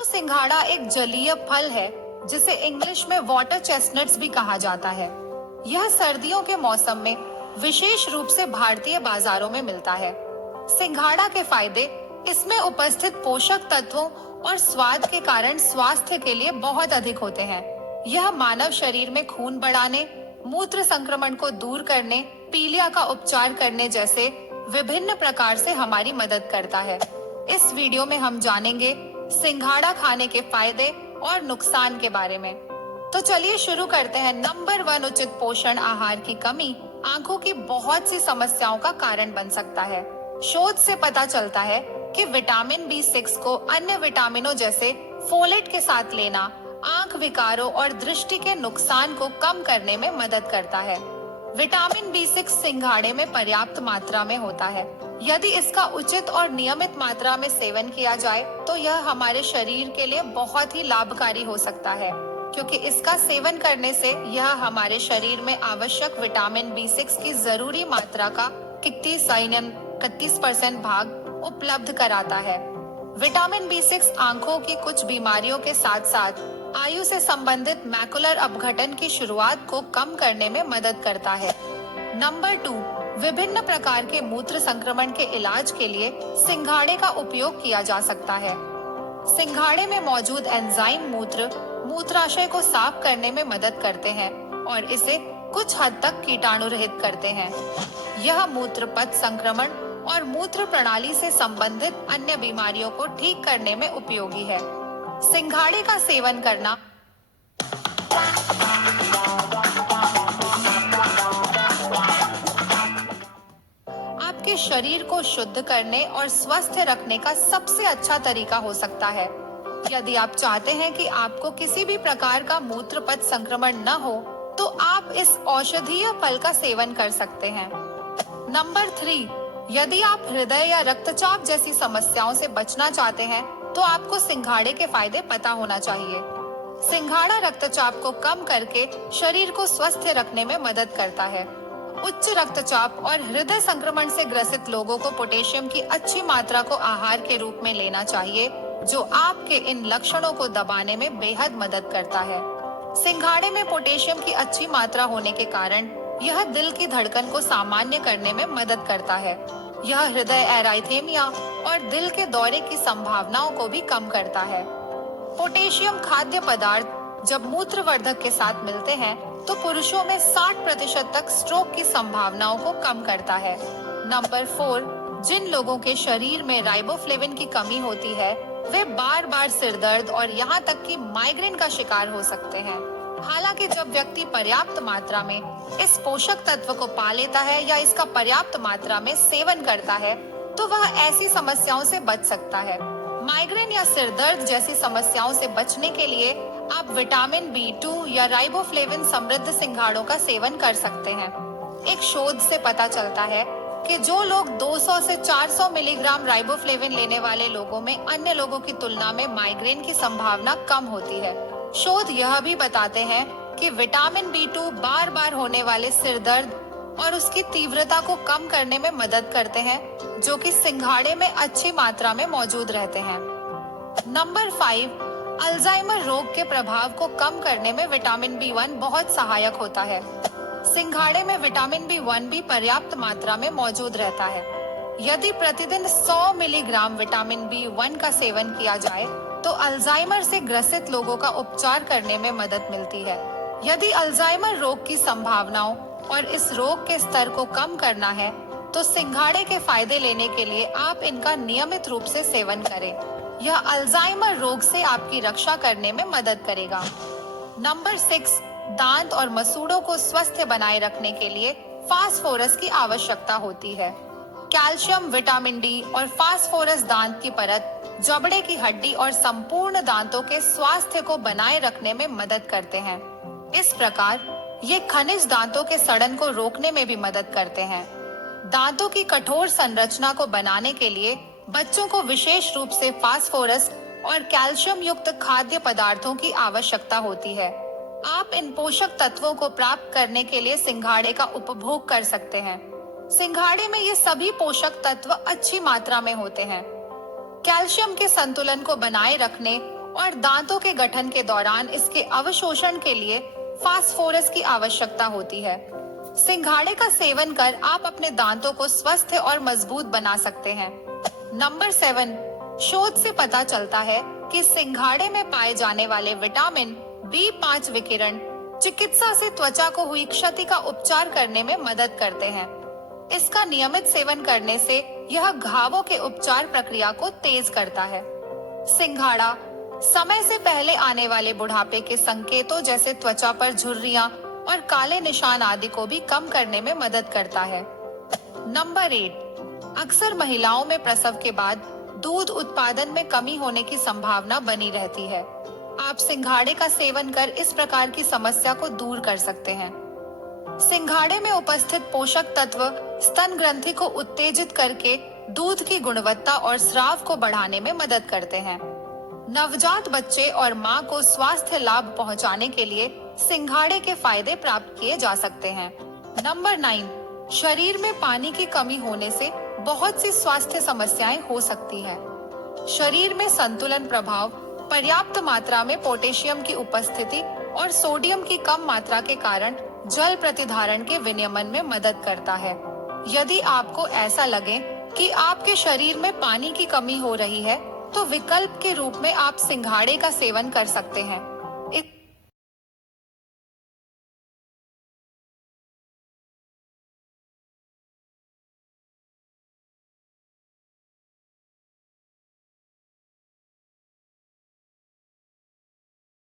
सिंघाड़ा एक जलीय फल है जिसे इंग्लिश में वाटर चेस्टनट्स भी कहा जाता है। यह सर्दियों के मौसम में विशेष रूप से भारतीय बाजारों में मिलता है। सिंघाड़ा के फायदे इसमें उपस्थित पोषक तत्वों और स्वाद के कारण स्वास्थ्य के लिए बहुत अधिक होते हैं। यह मानव शरीर में खून बढ़ाने, मूत्र संक्रमण को दूर करने, पीलिया का उपचार करने जैसे विभिन्न प्रकार से हमारी मदद करता है। इस वीडियो में हम जानेंगे सिंघाड़ा खाने के फायदे और नुकसान के बारे में। तो चलिए शुरू करते हैं। नंबर 1, उचित पोषण आहार की कमी आंखों की बहुत सी समस्याओं का कारण बन सकता है। शोध से पता चलता है कि विटामिन B6 को अन्य विटामिनों जैसे फोलेट के साथ लेना आंख विकारों और दृष्टि के नुकसान को कम करने में मदद करता है। विटामिन B6 सिंघाड़े में पर्याप्त मात्रा में होता है। यदि इसका उचित और नियमित मात्रा में सेवन किया जाए तो यह हमारे शरीर के लिए बहुत ही लाभकारी हो सकता है, क्योंकि इसका सेवन करने से यह हमारे शरीर में आवश्यक विटामिन B6 की जरूरी मात्रा का 31% भाग उपलब्ध कराता है। विटामिन B6 आंखों की कुछ बीमारियों के साथ साथ आयु से संबंधित मैकुलर अपघटन की शुरुआत को कम करने में मदद करता है। नंबर 2, विभिन्न प्रकार के मूत्र संक्रमण के इलाज के लिए सिंघाड़े का उपयोग किया जा सकता है। सिंघाड़े में मौजूद एंजाइम मूत्राशय को साफ करने में मदद करते हैं और इसे कुछ हद तक कीटाणु रहित करते हैं। यह मूत्र पथ संक्रमण और मूत्र प्रणाली से संबंधित अन्य बीमारियों को ठीक करने में उपयोगी है। सिंघाड़े का सेवन करना आपके शरीर को शुद्ध करने और स्वस्थ रखने का सबसे अच्छा तरीका हो सकता है। यदि आप चाहते हैं कि आपको किसी भी प्रकार का मूत्र पथ संक्रमण न हो, तो आप इस औषधीय फल का सेवन कर सकते हैं। नंबर 3, यदि आप हृदय या रक्तचाप जैसी समस्याओं से बचना चाहते हैं, तो आपको सिंघाड़े के फायदे पता होना चाहिए। सिंघाड़ा रक्तचाप को कम करके शरीर को स्वस्थ रखने में मदद करता है। उच्च रक्तचाप और हृदय संक्रमण से ग्रसित लोगों को पोटेशियम की अच्छी मात्रा को आहार के रूप में लेना चाहिए, जो आपके इन लक्षणों को दबाने में बेहद मदद करता है। सिंघाड़े में पोटेशियम की अच्छी मात्रा होने के कारण यह दिल की धड़कन को सामान्य करने में मदद करता है। यह हृदय एराइथेमिया और दिल के दौरे की संभावनाओं को भी कम करता है। पोटेशियम खाद्य पदार्थ जब मूत्रवर्धक के साथ मिलते हैं तो पुरुषों में 60% तक स्ट्रोक की संभावनाओं को कम करता है। नंबर 4, जिन लोगों के शरीर में राइबोफ्लेविन की कमी होती है, वे बार बार सिर दर्द और यहाँ तक कि माइग्रेन का शिकार हो सकते हैं। हालांकि जब व्यक्ति पर्याप्त मात्रा में इस पोषक तत्व को पा लेता है या इसका पर्याप्त मात्रा में सेवन करता है, तो वह ऐसी समस्याओं से बच सकता है। माइग्रेन या सिर दर्द जैसी समस्याओं से बचने के लिए आप विटामिन B2 या राइबोफ्लेविन समृद्ध सिंघाड़ों का सेवन कर सकते हैं। एक शोध से पता चलता है कि जो लोग 200 से 400 मिलीग्राम राइबोफ्लेविन लेने वाले लोगों में अन्य लोगों की तुलना में माइग्रेन की संभावना कम होती है। शोध यह भी बताते हैं कि विटामिन B2 बार बार होने वाले सिर दर्द और उसकी तीव्रता को कम करने में मदद करते हैं, जो कि सिंघाड़े में अच्छी मात्रा में मौजूद रहते हैं। नंबर 5, अल्जाइमर रोग के प्रभाव को कम करने में विटामिन B1 बहुत सहायक होता है। सिंघाड़े में विटामिन B1 भी पर्याप्त मात्रा में मौजूद रहता है। यदि प्रतिदिन 100 मिलीग्राम विटामिन B1 का सेवन किया जाए तो अल्जाइमर से ग्रसित लोगों का उपचार करने में मदद मिलती है। यदि अल्जाइमर रोग की संभावनाओं और इस रोग के स्तर को कम करना है, तो सिंघाड़े के फायदे लेने के लिए आप इनका नियमित रूप से सेवन करें। यह अल्जाइमर रोग से आपकी रक्षा करने में मदद करेगा। नंबर 6, दांत और मसूड़ों को स्वस्थ बनाए रखने के लिए फास्फोरस की आवश्यकता होती है। कैल्शियम, विटामिन D और फास्फोरस दांत की परत जबड़े की हड्डी और संपूर्ण दांतों के स्वास्थ्य को बनाए रखने में मदद करते हैं। इस प्रकार ये खनिज दांतों के सड़न को रोकने में भी मदद करते हैं। दांतों की कठोर संरचना को बनाने के लिए बच्चों को विशेष रूप से फास्फोरस और कैल्शियम युक्त खाद्य पदार्थों की आवश्यकता होती है। आप इन पोषक तत्वों को प्राप्त करने के लिए सिंघाड़े का उपभोग कर सकते हैं। सिंघाड़े में ये सभी पोषक तत्व अच्छी मात्रा में होते हैं। कैल्शियम के संतुलन को बनाए रखने और दांतों के गठन के दौरान इसके अवशोषण के लिए फास्फोरस की आवश्यकता होती है। सिंघाड़े का सेवन कर आप अपने दांतों को स्वस्थ और मजबूत बना सकते हैं। नंबर 7, शोध से पता चलता है कि सिंघाड़े में पाए जाने वाले विटामिन B5 विकिरण चिकित्सा से त्वचा को हुई क्षति का उपचार करने में मदद करते हैं। इसका नियमित सेवन करने से यह घावों के उपचार प्रक्रिया को तेज करता है। सिंघाड़ा समय से पहले आने वाले बुढ़ापे के संकेतों जैसे त्वचा पर झुर्रियां और काले निशान आदि को भी कम करने में मदद करता है। नंबर 8, अक्सर महिलाओं में प्रसव के बाद दूध उत्पादन में कमी होने की संभावना बनी रहती है। आप सिंघाड़े का सेवन कर इस प्रकार की समस्या को दूर कर सकते हैं। सिंघाड़े में उपस्थित पोषक तत्व स्तन ग्रंथि को उत्तेजित करके दूध की गुणवत्ता और स्राव को बढ़ाने में मदद करते हैं। नवजात बच्चे और मां को स्वास्थ्य लाभ पहुंचाने के लिए सिंघाड़े के फायदे प्राप्त किए जा सकते हैं। नंबर 9, शरीर में पानी की कमी होने से बहुत सी स्वास्थ्य समस्याएं हो सकती हैं। शरीर में संतुलन प्रभाव पर्याप्त मात्रा में पोटेशियम की उपस्थिति और सोडियम की कम मात्रा के कारण जल प्रतिधारण के विनियमन में मदद करता है। यदि आपको ऐसा लगे कि आपके शरीर में पानी की कमी हो रही है, तो विकल्प के रूप में आप सिंघाड़े का सेवन कर सकते हैं।